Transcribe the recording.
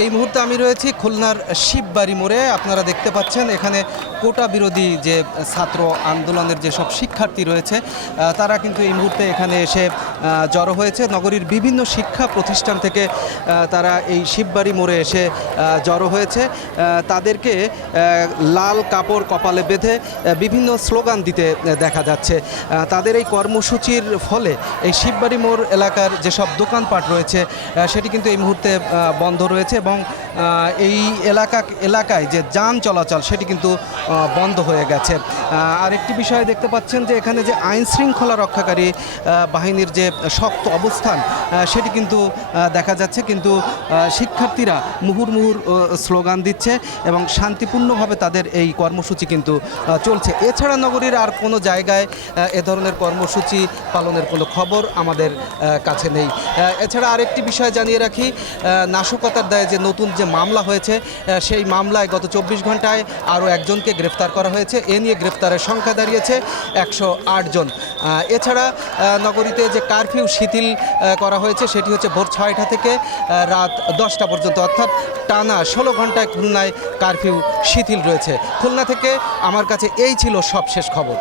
এই মুহূর্তে আমি রয়েছি খুলনার শিববাড়ি মোড়ে। আপনারা দেখতে পাচ্ছেন এখানে কোটা বিরোধী যে ছাত্র আন্দোলনের যেসব শিক্ষার্থী রয়েছে তারা কিন্তু এই মুহূর্তে এখানে এসে জড়ো হয়েছে। নগরীর বিভিন্ন শিক্ষা প্রতিষ্ঠান থেকে তারা এই শিববাড়ি মোড়ে এসে জড়ো হয়েছে। তাদেরকে লাল কাপড় কপালে বেঁধে বিভিন্ন স্লোগান দিতে দেখা যাচ্ছে। তাদের এই কর্মসূচির ফলে এই শিববাড়ি মোড় এলাকার যেসব দোকানপাট রয়েছে সেটি কিন্তু এই মুহূর্তে বন্ধ রয়েছে এবং এই এলাকায় যে যান চলাচল সেটি কিন্তু বন্ধ হয়ে গেছে। আরেকটি বিষয় দেখতে পাচ্ছেন যে এখানে যে আইন শৃঙ্খলা রক্ষাকারী বাহিনীর যে শক্ত অবস্থান সেটি কিন্তু দেখা যাচ্ছে, কিন্তু শিক্ষার্থীরা মুহুর্মুহুর স্লোগান দিচ্ছে এবং শান্তিপূর্ণভাবে তাদের এই কর্মসূচি কিন্তু চলছে। এছাড়া নগরীর আর কোনো জায়গায় এ ধরনের কর্মসূচি পালনের কোনো খবর আমাদের কাছে নেই। এছাড়া আরেকটি বিষয় জানিয়ে রাখি, নাশকতার দায়ে যে নতুন যে মামলা হয়েছে সেই মামলায় গত 24 ঘন্টায় আরও একজনকে গ্রেফতার করা হয়েছে। এ নিয়ে গ্রেফতারের সংখ্যা দাঁড়িয়েছে 108 জন। এছাড়া নগরীতে যে কারফিউ শিথিল করা হয়েছে সেটি হচ্ছে ভোর 6টা থেকে রাত 10টা পর্যন্ত, অর্থাৎ টানা 16 ঘন্টায় খুলনায় কারফিউ শিথিল রয়েছে। খুলনা থেকে আমার কাছে এই ছিল সবশেষ খবর।